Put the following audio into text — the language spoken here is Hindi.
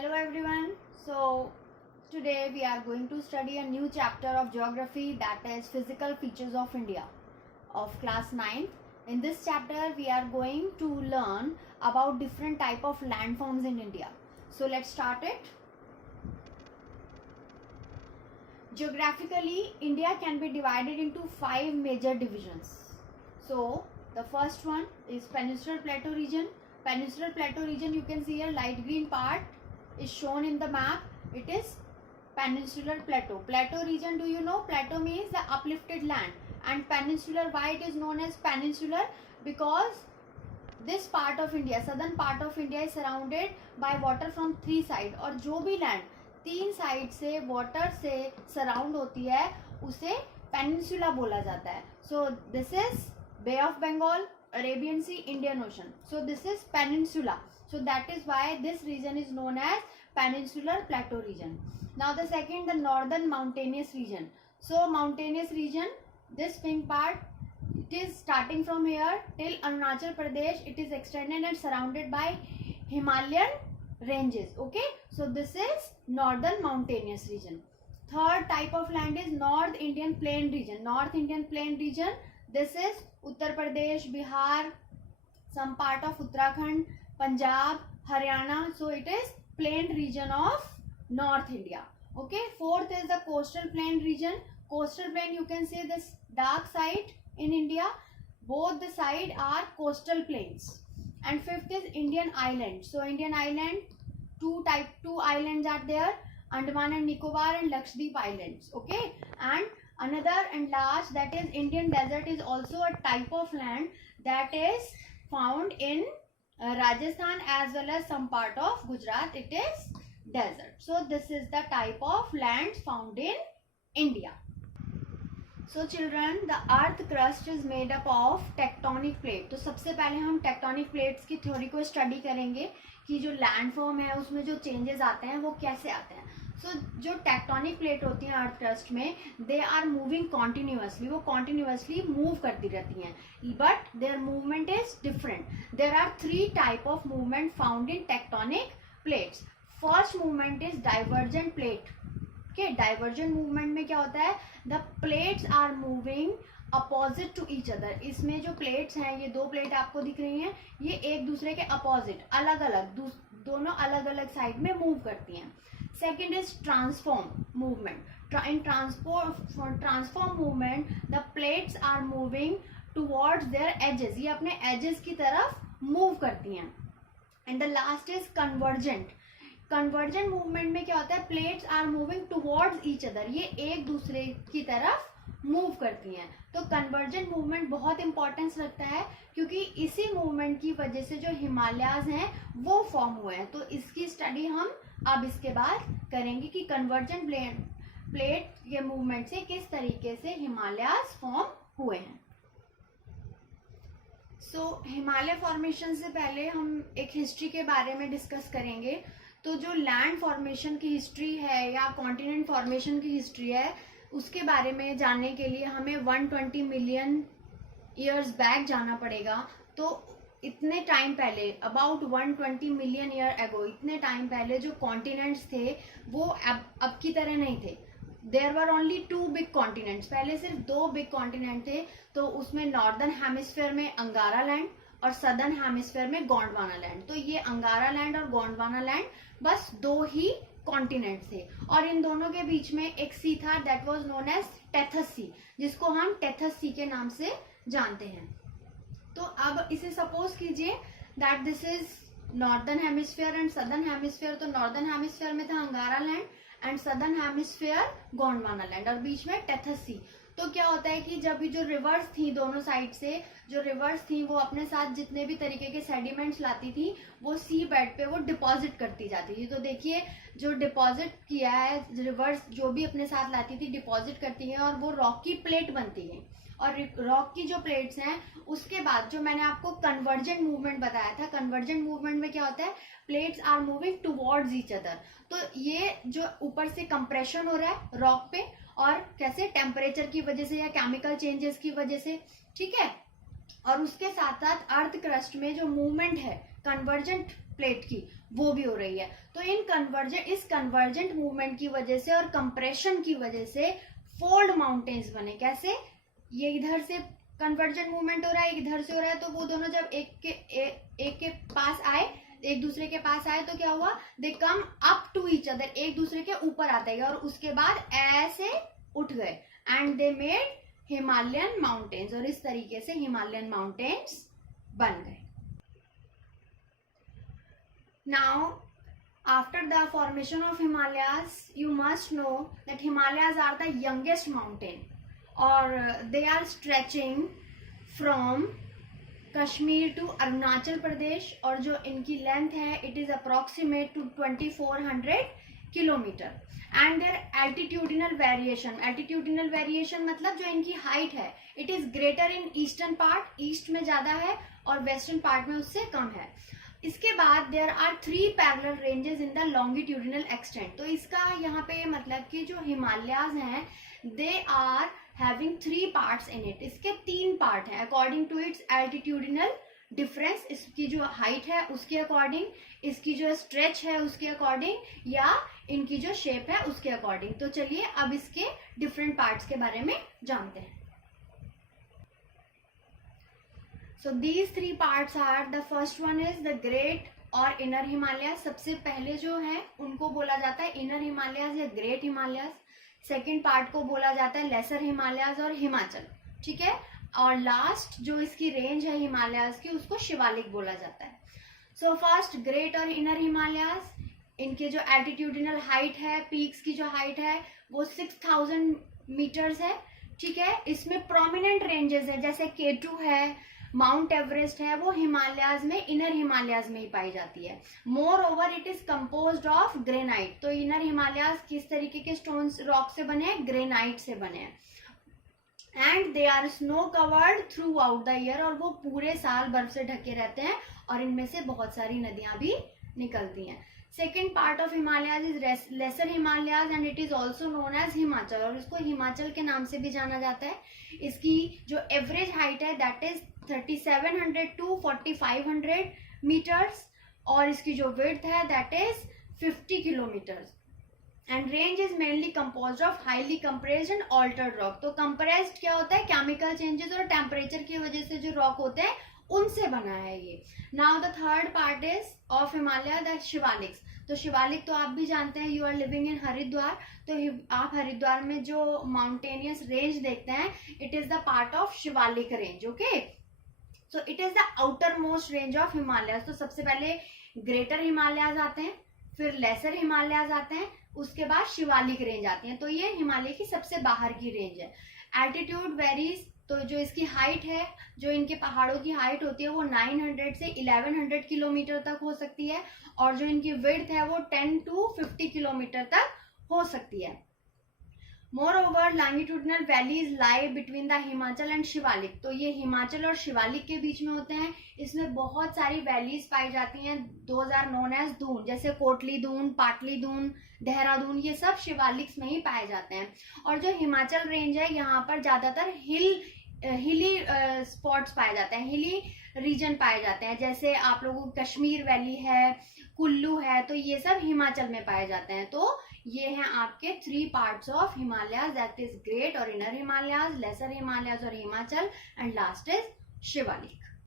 Hello everyone. So today we are going to study a new chapter of geography, that is physical features of India of class 9th. In this chapter we are going to learn about different type of landforms in India. So let's start it. Geographically, India can be divided into 5 major divisions. So the first one is Peninsular Plateau region. Peninsular Plateau region, you can see here light green part is shown in the map. It is Peninsular Plateau. Plateau region, do you know? Plateau means the uplifted land, and peninsular, why it is known as peninsular? Because this part of India, southern part of India is surrounded by water from 3 sides, और जो भी land 3 साइड से वाटर से सराउंड होती है उसे पेनिनसुला बोला जाता है. So this is Bay of Bengal, Arabian Sea, Indian Ocean. So this is peninsula. So that is why this region is known as Peninsular Plateau region. Now the second, the northern mountainous region. So mountainous region, this pink part, it is starting from here till Arunachal Pradesh. It is extended and surrounded by Himalayan ranges. Okay, so this is northern mountainous region. Third type of land is North Indian Plain region. North Indian Plain region, this is Uttar Pradesh, Bihar, some part of Uttarakhand, Punjab, Haryana. So it is plain region of North India. Okay, fourth is the coastal plain region. Coastal plain, you can see this dark side in India, both the side are coastal plains. And fifth is Indian island. So Indian island, two islands are there, Andaman and Nicobar and Lakshadweep islands. Okay, and another and last, that is Indian desert, is also a type of land that is found in Rajasthan as well as some part of Gujarat. It is desert. So this is the type of lands found in India. So children, the earth crust is made up of tectonic plate. तो सबसे पहले हम tectonic plates की थ्योरी को स्टडी करेंगे कि जो लैंडफॉर्म है उसमें जो चेंजेस आते हैं वो कैसे आते हैं. सो जो टेक्टोनिक प्लेट होती हैं अर्थ क्रस्ट में, दे आर मूविंग कॉन्टिन्यूसली. वो कॉन्टिन्यूसली मूव करती रहती हैं, but their movement is different. There are 3 type of movement found in tectonic plates. First movement is divergent plate. Okay, divergent movement में क्या होता है? The plates are moving opposite to each other. इसमें जो प्लेट्स हैं, ये 2 प्लेट आपको दिख रही हैं, ये एक दूसरे के अपोजिट, अलग अलग, दोनों अलग अलग साइड में मूव करती हैं. Second is transform movement. In transform movement, the plates are moving towards their edges. ये अपने edges की तरफ move करती हैं. And the last is convergent. Convergent movement में क्या होता है? Plates are moving towards each other. ये एक दूसरे की तरफ मूव करती हैं. तो कन्वर्जेंट मूवमेंट बहुत इंपॉर्टेंस रखता है, क्योंकि इसी मूवमेंट की वजह से जो हिमालयाज हैं वो फॉर्म हुए हैं. तो इसकी स्टडी हम अब इसके बाद करेंगे कि कन्वर्जेंट प्लेट के मूवमेंट से किस तरीके से हिमालयाज फॉर्म हुए हैं. सो हिमालय फॉर्मेशन से पहले हम एक हिस्ट्री के बारे में डिस्कस करेंगे. तो जो लैंड फॉर्मेशन की हिस्ट्री है या कॉन्टिनेंट फॉर्मेशन की हिस्ट्री है, उसके बारे में जानने के लिए हमें 120 मिलियन ईयर्स बैक जाना पड़ेगा. तो इतने टाइम पहले, अबाउट 120 मिलियन ईयर एगो, इतने टाइम पहले जो कॉन्टिनेंट्स थे वो अब की तरह नहीं थे. There were only 2 big continents. पहले सिर्फ 2 बिग कॉन्टिनेंट थे. तो उसमें नॉर्दर्न हेमिस्फीयर में अंगारा लैंड और सदर्न हेमिस्फीयर में गोंडवाना लैंड. तो ये अंगारा लैंड और गोंडवाना लैंड बस 2 ही कॉन्टिनेंट थे. और इन दोनों के बीच में एक सी था, दैट वाज नोन एज टेथस सी, जिसको हम टेथस सी के नाम से जानते हैं. तो अब इसे सपोज कीजिए that this is northern hemisphere and southern hemisphere. तो नॉर्दर्न हेमिस्फीयर में था अंगारा land and southern hemisphere Gondwana land, और बीच में टेथस सी. तो क्या होता है कि जब भी जो रिवर्स थी दोनों साइड से, जो रिवर्स थी वो अपने साथ जितने भी तरीके के सेडिमेंट्स लाती थी वो सी बेड पे वो डिपॉजिट करती जाती थी. तो देखिए जो डिपॉजिट किया है रिवर्स, जो भी अपने साथ लाती थी डिपॉजिट करती है और वो रॉक की प्लेट बनती है. और रॉक की जो प्लेट्स हैं उसके बाद जो मैंने आपको कन्वर्जेंट मूवमेंट बताया था, कन्वर्जेंट मूवमेंट में क्या होता है? Plates are moving towards each other. तो ये जो ऊपर से कंप्रेशन हो रहा है रॉक पे, और कैसे? टेम्परेचर की वजह से या केमिकल चेंजेस की वजह से. ठीक है, और उसके साथ साथ अर्थ क्रस्ट में जो मूवमेंट है कन्वर्जेंट प्लेट की वो भी हो रही है। तो इस कन्वर्जेंट मूवमेंट की वजह से और कंप्रेशन की वजह से फोल्ड माउंटेन्स बने। कैसे? ये इधर से कन्वर्जेंट मूवमेंट हो रहा है, इधर से हो रहा है, तो वो दोनों जब एक के पास आए, एक दूसरे के पास आए, तो क्या हुआ? They come up to each other, एक दूसरे के ऊपर आते गए और उसके बाद ऐसे उठ गए and they made Himalayan mountains, और इस तरीके से हिमालयन माउंटेन्स बन गए। Now after the formation of Himalayas, you must know that Himalayas are the youngest mountain, or they are stretching from Kashmir to Arunachal Pradesh, और जो इनकी लेंथ है it is approximate to 2400 kilometre. And their altitudinal variation मतलब जो इनकी हाइट है it is greater in eastern part, east में ज्यादा है और वेस्टर्न पार्ट में उससे कम है। इसके बाद there are 3 parallel ranges in the longitudinal extent. तो इसका यहाँ पे मतलब कि जो हिमालयाज हैं they are having 3 parts in it, इसके 3 पार्ट हैं according to its altitudinal difference, इसकी जो हाइट है उसके अकॉर्डिंग, इसकी जो स्ट्रेच है उसके अकॉर्डिंग, या इनकी जो शेप है उसके अकॉर्डिंग। तो चलिए अब इसके डिफरेंट पार्ट्स के बारे में जानते हैं। So these 3 parts are, the first one is the great or inner Himalaya. सबसे पहले जो है उनको बोला जाता है इनर हिमालयाज या ग्रेट हिमालयाज। सेकेंड पार्ट को बोला जाता है लेसर हिमालयाज और हिमाचल, ठीक है। और लास्ट जो इसकी रेंज है हिमालयाज की उसको शिवालिक बोला जाता है। So first great or inner Himalayas, इनके जो एल्टीट्यूडिनल हाइट है, पीक्स की जो हाइट है वो 6000 मीटर्स है, ठीक है। इसमें प्रोमिनेंट रेंजेस है जैसे K2 है, माउंट एवरेस्ट है, वो हिमालयाज में इनर हिमालयाज में ही पाई जाती है। More over it is composed of granite. तो इनर हिमालयाज किस तरीके के स्टोन्स रॉक से बने हैं? ग्रेनाइट से बने हैं। And they are snow covered throughout the year, और वो पूरे साल बर्फ से ढके रहते हैं और इनमें से बहुत सारी नदियां भी निकलती हैं। Second part of Himalayas is lesser Himalayas and it is also known as Himachal, और इसको हिमाचल के नाम से भी जाना जाता है। इसकी जो एवरेज हाइट है दैट इज 3700 टू 4500 मीटर्स, और इसकी जो विड्थ है that is 50 kilometres. And range is mainly composed of highly compressed and altered rock. तो कंप्रेस्ड क्या होता है? केमिकल चेंजेस और टेम्परेचर की वजह से जो रॉक होते हैं उनसे बना है ये। Now the third part is of Himalaya the Shivaliks. तो शिवालिक तो आप भी जानते हैं, you are living in Haridwar, तो आप हरिद्वार में जो माउंटेनियस रेंज देखते हैं it is the part of Shivalik range, okay. So it is the outermost range of Himalaya. तो सबसे पहले ग्रेटर हिमालयाज आते हैं, फिर लेसर हिमालयाज आते हैं, उसके बाद शिवालिक रेंज आती है। तो ये हिमालय की सबसे बाहर की रेंज है। एल्टीट्यूड वेरीज, तो जो इसकी हाइट है, जो इनके पहाड़ों की हाइट होती है वो 900 से 1100 किलोमीटर तक हो सकती है, और जो इनकी विड्थ है वो 10 टू 50 किलोमीटर तक हो सकती है। Moreover, longitudinal valleys lie between the Himachal and Shivalik. तो ये हिमाचल और शिवालिक के बीच में होते हैं। इसमें बहुत सारी वैलीज पाई जाती हैं, those are known as Doon, जैसे कोटली दून, पाटली दून, देहरादून, ये सब शिवालिक्स में ही पाए जाते हैं। और जो हिमाचल रेंज है यहाँ पर ज्यादातर हिली स्पॉट्स पाए जाते हैं, हिली रीजन पाए जाते हैं, जैसे आप लोगों को कश्मीर वैली है, कुल्लू है, तो ये सब हिमाचल में पाए जाते हैं। तो ये हैं आपके 3 parts of Himalayas, that is great or inner Himalayas, lesser Himalayas और Himachal, and last is Shivalik.